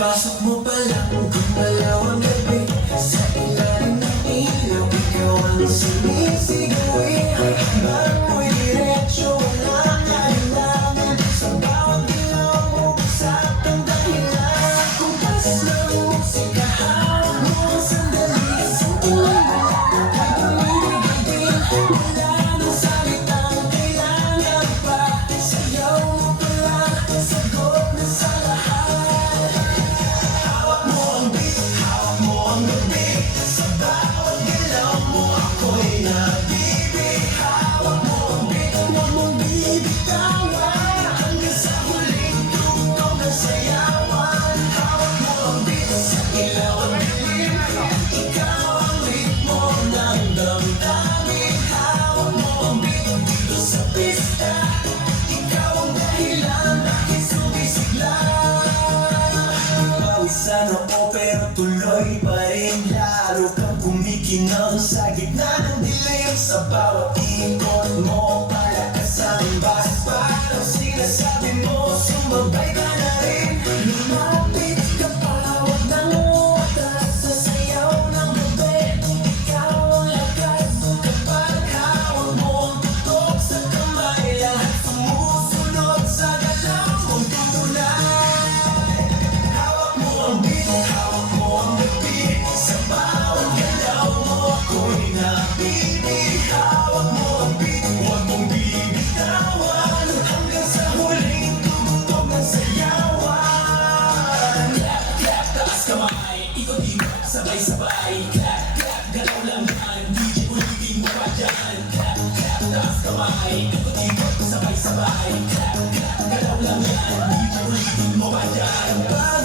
Pagpasok mo pa lang, gumalaw ang gabi. Sa ilalim ng ilaw, ikaw ang sinisigawin. Habang mo'y diretsyo, walang kailangan. Sa bawat ilaw mo, pasat ang dahilan. Kumpas ng musika, hawak mo ang sandali. Santulan mo ang pag-ibigin. Wala nang salitang kailangan pa. Sayaw mo pa lang, sagot na sa lahat. Hawak mo ang beat, hawak mo ang gabi. Sa bawat galaw mo, ako'y nabibig. Hawak mo ang beat, huwag mong bibitawan. Hanggang sa huling tugtog ng sayawan. Hawak mo ang beat, sa ilaw ang dilim. Ikaw ang ritmo ng damdamin. Hawak mo ang beat, dito sa pista. Ikaw ang dahilan, bakit sumisigla. Pawisan ako pero tuloy pa rin. Lalo kang kumikinang sa gitna ng dilim. Sa bawat ikot mo, palakas ang bas. Parang sinasabi mo, sumabay ka na rin. Lumapit ka pa, huwag nang umatras. Sa sayaw ng gabi, ikaw ang lakas. Kapag hawak mo ang tutok sa kamay, lahat sumusunod sa galaw mong tunay. Hawak mo ang beat, hawak mo ang gabi. Sa bawat galaw mo, ako'y nabibig. Hawak mo ang beat, huwag mong bibitawan. Hanggang sa huling tugtog ng sayawan. Clap, clap, taas kamay, ikot-ikot, sabay-sabay. Clap, clap, galaw lang yan, DJ uligin mo pa dyan. Clap, clap, taas kamay, ikot-ikot, sabay-sabay. Clap, clap, galaw lang yan, DJ uligin mo pa dyan.